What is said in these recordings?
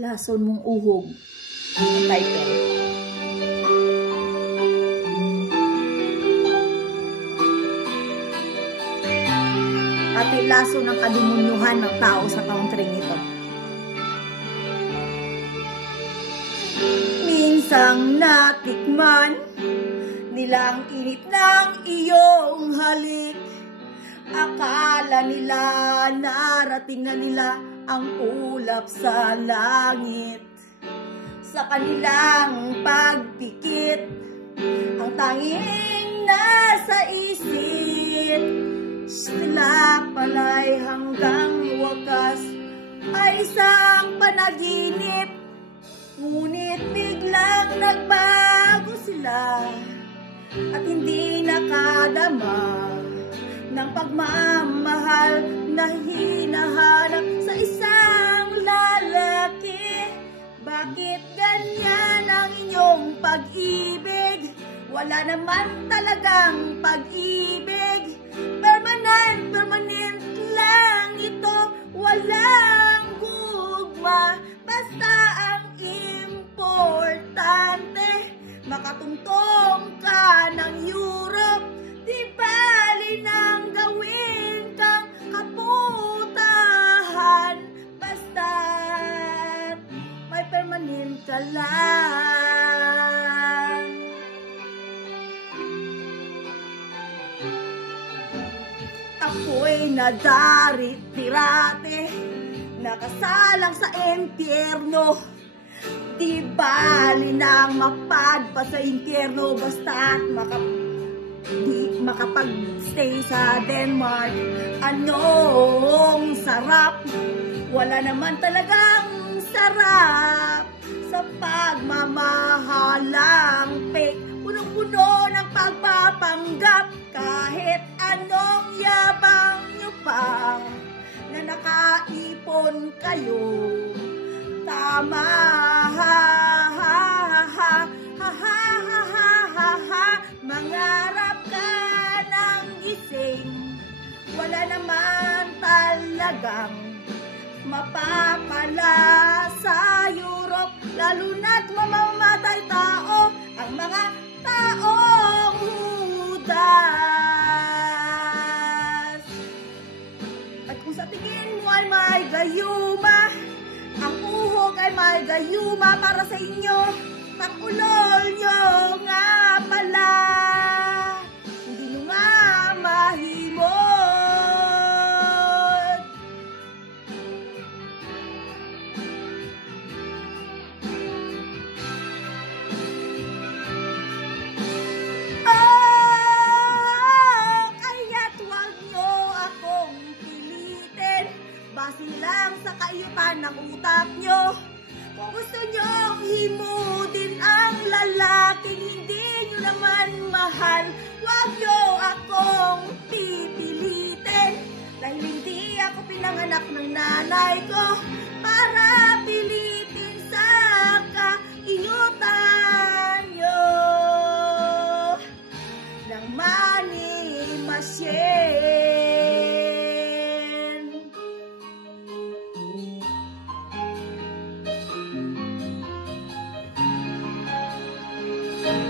lason mong uhog. Ang title. At laso ng kadimunyuhan ng tao sa country nito. Minsang natikman nilang init ng iyong halik. Akala nila narating na nila ang ulap sa langit. Sa kanilang pagpikit, ang tanging nasa isip, sila pala'y hanggang wakas ay isang panaginip. Ngunit biglang nagbago sila at hindi nakadama ng pagmamahal na hinahanap sa isang lalaki. Bakit ganyan ang inyong pag-ibig? Wala naman talagang pag-ibig. Permanent lang ito. Walang gugma. Basta ang importante, makatungtong ka ng Europe. Di bali nang gawin kang kaputahan. Basta may permanent ka lang. Ako'y nadarit-tirate, nakasalang sa impyerno. Di bali nang mapadpa sa impyerno, basta't makapag-stay sa Denmark. Anong sarap? Wala naman talagang sarap sa pagmamahalang fake. Punong-puno ng pagpapanggap, kahit anong yabang nyo pa na nakaipon kayo. Tama, ha, ha, ha, ha, ha, ha, ha, ha. Mangarap ka ng gising, wala naman talagang mapapala sa Europe. Lalo na't mamamatay tao, ang mga taong hudas. At kung sa tingin mo ay may gayuma, ang uhog ay may gayuma para sa inyo. Pag-ulol nyo nga pala, hindi nyo nga mahimot. Oh, kaya't huwag nyo akong pilitin, base lang sa kaiyutan ng utak nyo. Kung gusto nyong himutin ang lalaking hindi nyo naman mahal, huwag nyo akong pipilitin. Dahil hindi ako pinanganak ng nanay ko para pilitin sa kaiyutan nyo ng money machine.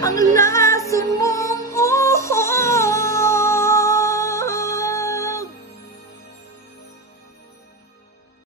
Ang lason mo